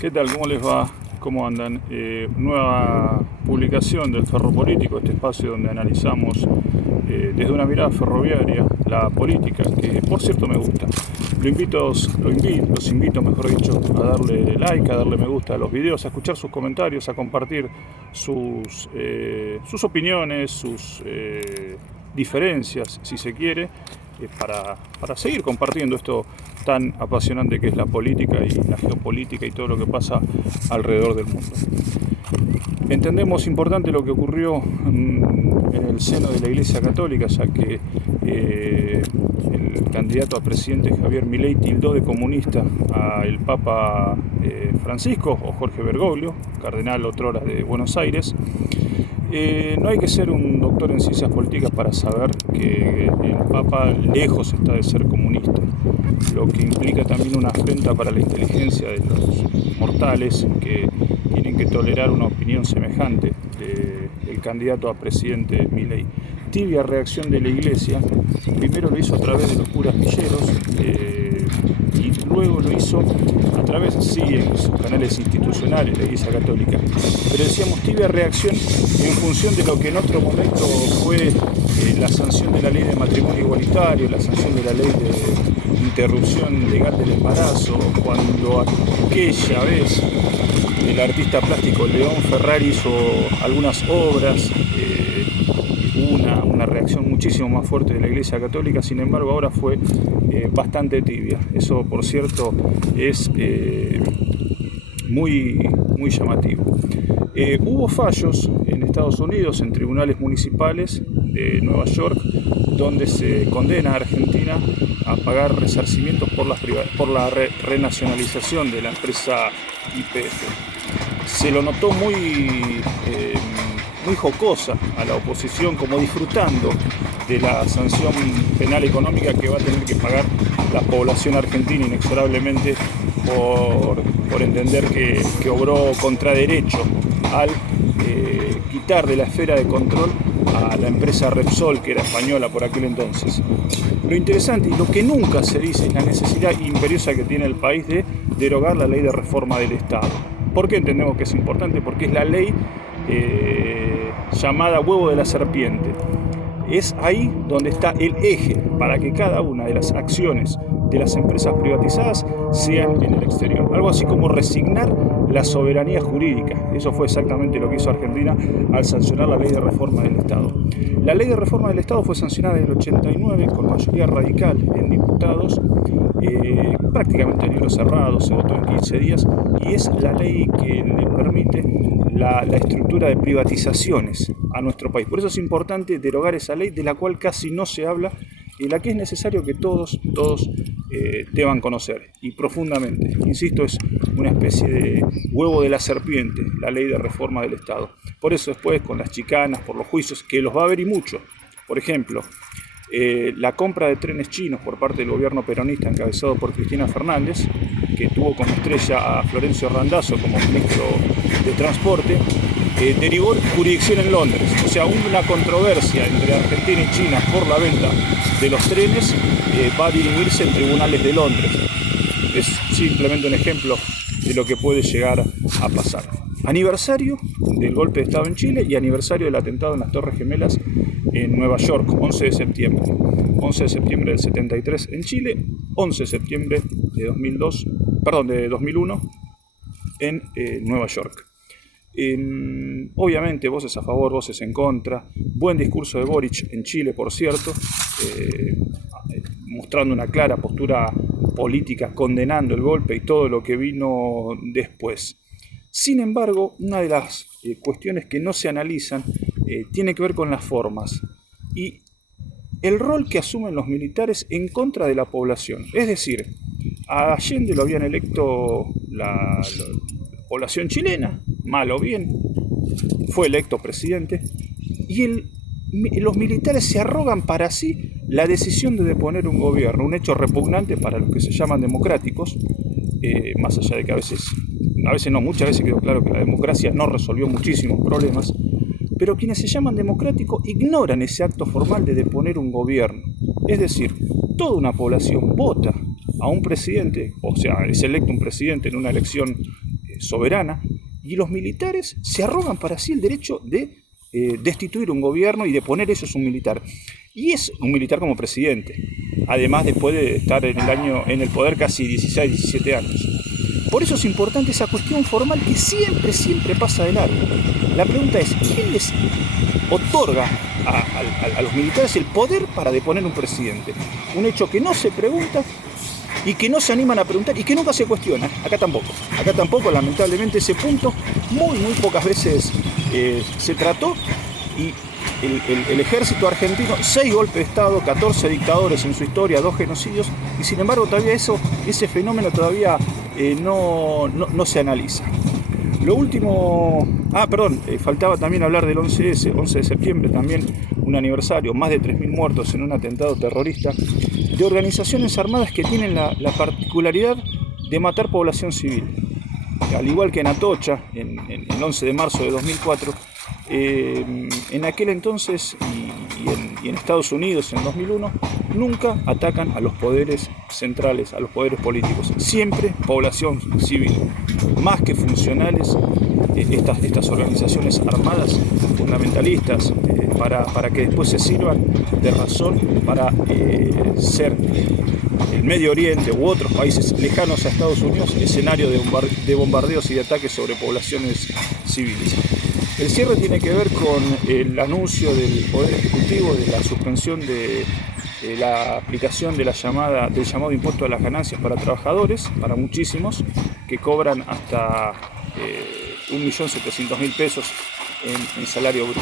¿Qué tal? ¿Cómo les va? ¿Cómo andan? Nueva publicación del Ferro Político, este espacio donde analizamos desde una mirada ferroviaria la política, que por cierto me gusta. Los invito, mejor dicho, a darle like, a darle me gusta a los videos, a escuchar sus comentarios, a compartir sus opiniones, sus diferencias, si se quiere, para seguir compartiendo esto tan apasionante que es la política y la geopolítica y todo lo que pasa alrededor del mundo. Entendemos importante lo que ocurrió en el seno de la Iglesia Católica, ya que el candidato a presidente Javier Milei tildó de comunista al Papa Francisco o Jorge Bergoglio, cardenal otrora de Buenos Aires. No hay que ser un doctor en ciencias políticas para saber que el Papa lejos está de ser comunista, lo que implica también una afrenta para la inteligencia de los mortales que tienen que tolerar una opinión semejante del candidato a presidente Milei. Tibia reacción de la Iglesia, primero lo hizo a través de los curas villeros y luego lo hizo a través, sí, en sus canales institucionales, la Iglesia Católica, pero decíamos tibia reacción en función de lo que en otro momento fue la sanción de la ley de matrimonio igualitario, la sanción de la ley de interrupción legal del embarazo, cuando aquella vez el artista plástico León Ferrari hizo algunas obras, hubo una reacción muchísimo más fuerte de la Iglesia Católica. Sin embargo ahora fue bastante tibia. Eso, por cierto, es muy llamativo. Hubo fallos en Estados Unidos, en tribunales municipales de Nueva York, donde se condena a Argentina a pagar resarcimientos por la renacionalización de la empresa YPF. Se lo notó muy jocosa a la oposición, como disfrutando de la sanción penal económica que va a tener que pagar la población argentina inexorablemente por entender que obró contra derecho al quitar de la esfera de control a la empresa Repsol, que era española por aquel entonces. Lo interesante y lo que nunca se dice es la necesidad imperiosa que tiene el país de derogar la ley de reforma del Estado. ¿Por qué entendemos que es importante? Porque es la ley llamada huevo de la serpiente. Es ahí donde está el eje para que cada una de las acciones de las empresas privatizadas sean en el exterior. Algo así como resignar la soberanía jurídica. Eso fue exactamente lo que hizo Argentina al sancionar la ley de reforma del Estado. La ley de reforma del Estado fue sancionada en el 89 con mayoría radical en diputados, prácticamente a libro cerrado, se votó en 15 días, y es la ley que le permite la estructura de privatizaciones a nuestro país. Por eso es importante derogar esa ley, de la cual casi no se habla y la que es necesario que todos deban conocer, y profundamente. Insisto, es una especie de huevo de la serpiente, la ley de reforma del Estado. Por eso después, con las chicanas, por los juicios, que los va a haber y mucho. Por ejemplo, la compra de trenes chinos por parte del gobierno peronista encabezado por Cristina Fernández, que tuvo como estrella a Florencio Randazzo como ministro de Transporte, derivó jurisdicción en Londres. O sea, una controversia entre Argentina y China por la venta de los trenes va a dirimirse en tribunales de Londres. Es simplemente un ejemplo de lo que puede llegar a pasar. Aniversario del golpe de Estado en Chile y aniversario del atentado en las Torres Gemelas en Nueva York, 11 de septiembre. 11 de septiembre del 73 en Chile, 11 de septiembre de 2001 en Nueva York. Obviamente voces a favor, voces en contra. Buen discurso de Boric en Chile, por cierto, mostrando una clara postura política, condenando el golpe y todo lo que vino después. Sin embargo, una de las cuestiones que no se analizan tiene que ver con las formas y el rol que asumen los militares en contra de la población. Es decir, a Allende lo habían electo la población chilena, mal o bien, fue electo presidente, y los militares se arrogan para sí la decisión de deponer un gobierno, un hecho repugnante para los que se llaman democráticos, más allá de que a veces no, muchas veces quedó claro que la democracia no resolvió muchísimos problemas, pero quienes se llaman democráticos ignoran ese acto formal de deponer un gobierno. Es decir, toda una población vota a un presidente, o sea, es electo un presidente en una elección soberana, y los militares se arrogan para sí el derecho de destituir un gobierno y de poner ellos un militar. Y es un militar como presidente, además después de estar en el poder casi 16, 17 años. Por eso es importante esa cuestión formal que siempre pasa de largo. La pregunta es, ¿quién les otorga a los militares el poder para deponer un presidente? Un hecho que no se pregunta y que no se animan a preguntar y que nunca se cuestiona. Acá tampoco, lamentablemente, ese punto muy pocas veces se trató. Y el ejército argentino, 6 golpes de Estado, 14 dictadores en su historia, 2 genocidios, y sin embargo todavía ese fenómeno todavía no se analiza. Lo último, faltaba también hablar del 11S, 11 de septiembre, también un aniversario, más de 3.000 muertos en un atentado terrorista, de organizaciones armadas que tienen la particularidad de matar población civil. Al igual que en Atocha, en el 11 de marzo de 2004, en aquel entonces y en Estados Unidos en 2001, nunca atacan a los poderes centrales, a los poderes políticos, siempre población civil. Más que funcionales, estas organizaciones armadas fundamentalistas, para que después se sirvan de razón para ser el Medio Oriente u otros países lejanos a Estados Unidos escenario de bombardeos y de ataques sobre poblaciones civiles. El cierre tiene que ver con el anuncio del Poder Ejecutivo de la suspensión de la aplicación del llamado impuesto a las ganancias para trabajadores, para muchísimos, que cobran hasta 1.700.000 pesos en salario bruto.